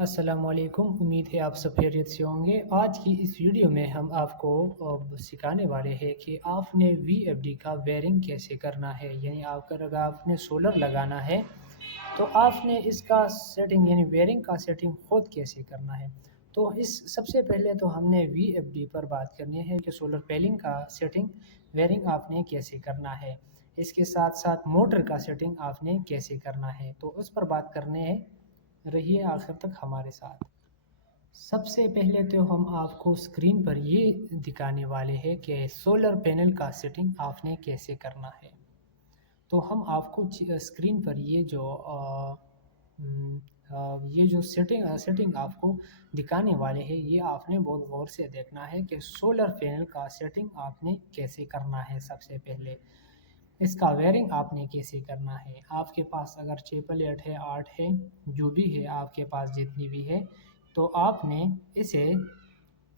السلام علیکم، امید ہے آپ سب خیریت سے ہوں گے۔ آج کی اس ویڈیو میں ہم آپ کو سکھانے والے ہیں کہ آپ نے وی ایف ڈی کا ویرنگ کیسے کرنا ہے۔ یعنی اگر آپ نے سولر لگانا ہے تو آپ نے اس کا سیٹنگ یعنی ویرنگ کا سیٹنگ خود کیسے کرنا ہے۔ تو سب سے پہلے تو ہم نے وی ایف ڈی پر بات کرنی ہے کہ سولر پیلنگ کا سیٹنگ ویرنگ آپ نے کیسے کرنا ہے۔ اس کے ساتھ ساتھ موٹر کا سیٹنگ آپ نے کیسے کرنا ہے، تو اس پر بات کرنے ہیں، رہیے آخر تک ہمارے ساتھ۔ سب سے پہلے تو ہم آپ کو اسکرین پر یہ دکھانے والے ہیں کہ سولر پینل کا سیٹنگ آپ نے کیسے کرنا ہے۔ تو ہم آپ کو اسکرین پر یہ جو سیٹنگ آپ کو دکھانے والے ہیں، یہ آپ نے بہت غور سے دیکھنا ہے کہ سولر پینل کا سیٹنگ آپ نے کیسے کرنا ہے۔ سب سے پہلے اس کا ویرنگ آپ نے کیسے کرنا ہے۔ آپ کے پاس اگر 6 ہے 8 ہے، جو بھی ہے آپ کے پاس جتنی بھی ہے، تو آپ نے اسے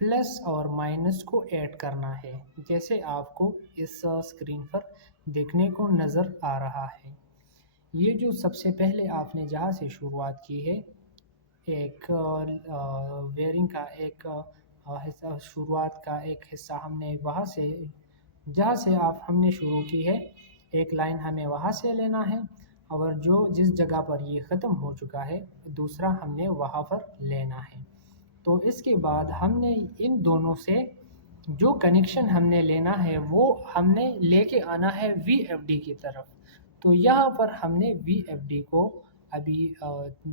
پلس اور مائنس کو ایڈ کرنا ہے، جیسے آپ کو اس اسکرین پر دیکھنے کو نظر آ رہا ہے۔ یہ جو سب سے پہلے آپ نے جہاں سے شروعات کی ہے، ایک ویرنگ کا ایک حصہ، شروعات کا ایک حصہ ہم نے وہاں سے، جہاں سے ہم نے شروع کی ہے، ایک لائن ہمیں وہاں سے لینا ہے، اور جس جگہ پر یہ ختم ہو چکا ہے دوسرا ہم نے وہاں پر لینا ہے۔ تو اس کے بعد ہم نے ان دونوں سے جو کنیکشن ہم نے لینا ہے وہ ہم نے لے کے آنا ہے وی ایف ڈی کی طرف۔ تو یہاں پر ہم نے وی ایف ڈی کو ابھی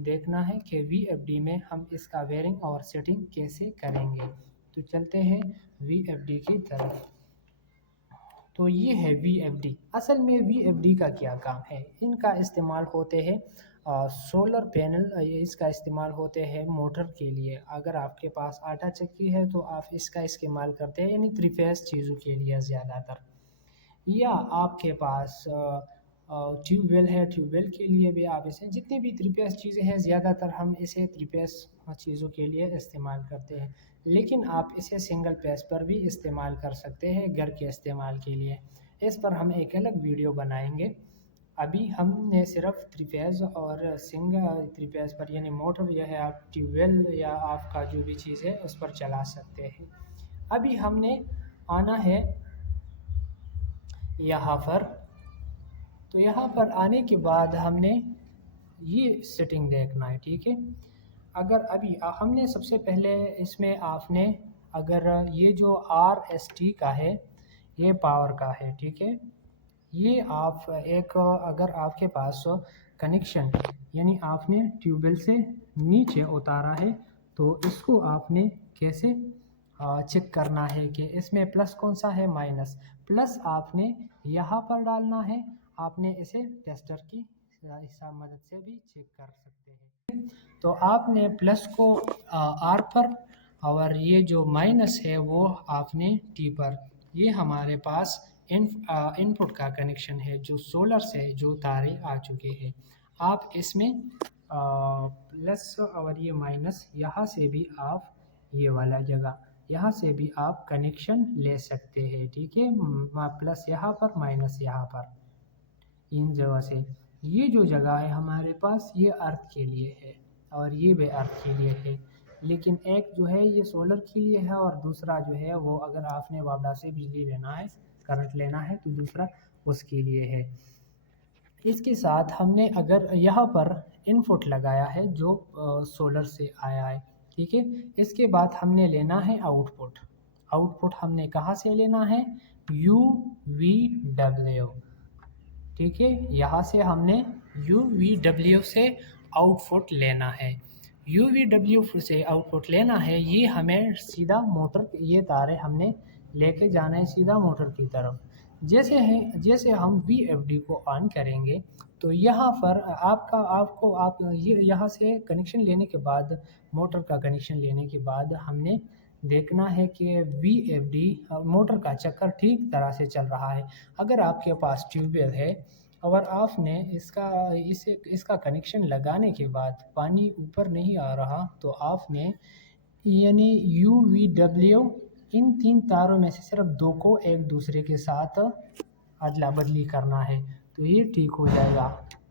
دیکھنا ہے کہ وی ایف ڈی میں ہم اس کا ویرنگ اور سیٹنگ کیسے کریں گے۔ تو چلتے ہیں وی ایف ڈی کی طرف۔ تو یہ ہے وی ایف ڈی۔ اصل میں وی ایف ڈی کا کیا کام ہے؟ ان کا استعمال ہوتے ہیں سولر پینل، اس کا استعمال ہوتے ہیں موٹر کے لیے۔ اگر آپ کے پاس آٹا چکی ہے تو آپ اس کا استعمال کرتے ہیں، یعنی 3 فیز چیزوں کے لیے زیادہ تر، یا آپ کے پاس ٹیوب ویل ہے، ٹیوب ویل کے لیے بھی آپ اسے، جتنی بھی 3 فیز چیزیں ہیں زیادہ تر ہم اسے 3 فیز چیزوں کے لیے استعمال کرتے ہیں، لیکن آپ اسے سنگل فیز پر بھی استعمال کر سکتے ہیں گھر کے استعمال کے لیے۔ اس پر ہم ایک الگ ویڈیو بنائیں گے۔ ابھی ہم نے صرف 3 فیز اور سنگل 3 فیز پر، یعنی موٹر یا ہے آپ ٹیوب ویل یا آپ کا جو بھی چیز ہے اس پر چلا سکتے ہیں۔ ابھی ہم نے آنا ہے یہاں پر، تو یہاں پر آنے کے بعد ہم نے یہ سیٹنگ دیکھنا ہے، ٹھیک ہے۔ اگر ابھی ہم نے سب سے پہلے اس میں آپ نے، اگر یہ جو آر ایس ٹی کا ہے یہ پاور کا ہے، ٹھیک ہے، یہ آپ ایک، اگر آپ کے پاس کنیکشن یعنی آپ نے ٹیوب ویل سے نیچے اتارا ہے تو اس کو آپ نے کیسے چیک کرنا ہے کہ اس میں پلس کون سا ہے، مائنس۔ پلس آپ نے یہاں پر ڈالنا ہے، آپ نے اسے ٹیسٹر کی مدد سے بھی چیک کر سکتے ہیں۔ تو آپ نے پلس کو آر پر، اور یہ جو مائنس ہے وہ آپ نے ٹی پر۔ یہ ہمارے پاس ان پٹ کا کنیکشن ہے جو سولر سے جو تارے آ چکے ہیں۔ آپ اس میں پلس اور یہ مائنس، یہاں سے بھی آپ یہ والا جگہ، یہاں سے بھی آپ کنیکشن لے سکتے ہیں، ٹھیک ہے، پلس یہاں پر مائنس یہاں پر، ان جگہ سے۔ یہ جو جگہ ہے ہمارے پاس یہ ارتھ کے لیے ہے اور یہ بھی ارتھ کے لیے ہے، لیکن ایک جو ہے یہ سولر کے لیے ہے اور دوسرا جو ہے وہ اگر آپ نے وابڈا سے بجلی لینا ہے، کرنٹ لینا ہے، تو دوسرا اس کے لیے ہے۔ اس کے ساتھ ہم نے اگر یہاں پر ان پٹ لگایا ہے جو سولر سے آیا ہے، ٹھیک ہے، اس کے بعد ہم نے لینا ہے آؤٹ پٹ۔ آؤٹ پٹ ہم نے کہاں سے لینا ہے؟ یو وی ڈبلیو، ٹھیک ہے، یہاں سے ہم نے یو وی ڈبلیو سے آؤٹ پٹ لینا ہے۔ یو وی ڈبلیو سے آؤٹ پٹ لینا ہے، یہ ہمیں سیدھا موٹر، یہ تارے ہم نے لے کے جانا ہے سیدھا موٹر کی طرف۔ جیسے ہم وی ایف ڈی کو آن کریں گے تو یہاں پر آپ یہاں سے کنیکشن لینے کے بعد، موٹر کا کنیکشن لینے کے بعد ہم نے دیکھنا ہے کہ وی ایف ڈی موٹر کا چکر ٹھیک طرح سے چل رہا ہے۔ اگر آپ کے پاس ٹیوب ویل ہے اور آپ نے اس کا کنیکشن لگانے کے بعد پانی اوپر نہیں آ رہا، تو آپ نے یعنی یو وی ڈبلیو ان 3 تاروں میں سے صرف 2 کو ایک دوسرے کے ساتھ ادلا بدلی کرنا ہے، تو یہ ٹھیک ہو جائے گا۔